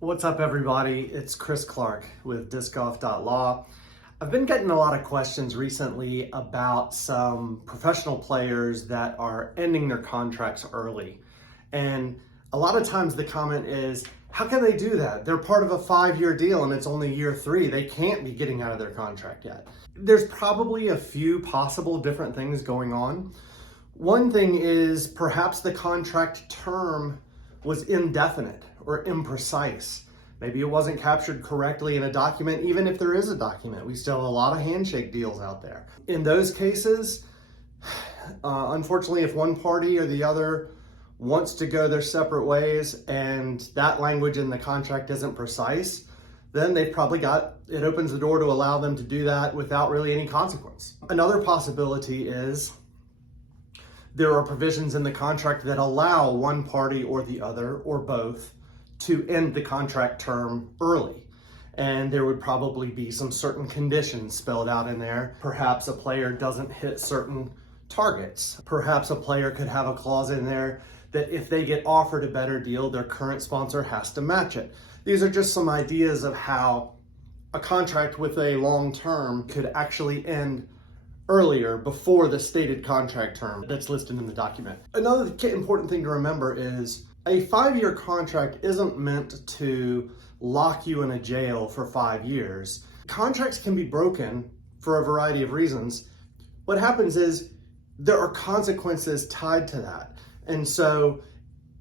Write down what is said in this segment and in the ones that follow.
What's up, everybody? It's Chris Clark with discgolf.law. I've been getting a lot of questions recently about some professional players that are ending their contracts early. And a lot of times the comment is, how can they do that? They're part of a 5-year deal and it's only year 3. They can't be getting out of their contract yet. There's probably a few possible different things going on. One thing is perhaps the contract term was indefinite or imprecise. Maybe it wasn't captured correctly in a document. Even if there is a document, we still have a lot of handshake deals out there. In those cases, unfortunately, if one party or the other wants to go their separate ways and that language in the contract isn't precise, then they've probably it opens the door to allow them to do that without really any consequence. Another possibility is there are provisions in the contract that allow one party or the other, or both, to end the contract term early. And there would probably be some certain conditions spelled out in there. Perhaps a player doesn't hit certain targets. Perhaps a player could have a clause in there that if they get offered a better deal, their current sponsor has to match it. These are just some ideas of how a contract with a long term could actually end earlier before the stated contract term that's listed in the document. Another important thing to remember is a 5-year contract isn't meant to lock you in a jail for 5 years. Contracts can be broken for a variety of reasons. What happens is there are consequences tied to that. And so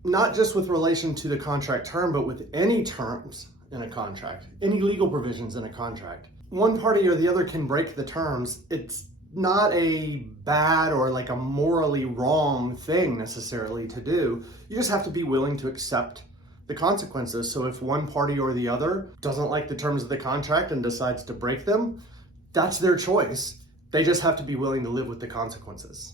not just with relation to the contract term, but with any terms in a contract, any legal provisions in a contract, one party or the other can break the terms. It's not a bad or like a morally wrong thing necessarily to do. You just have to be willing to accept the consequences. So if one party or the other doesn't like the terms of the contract and decides to break them, that's their choice. They just have to be willing to live with the consequences.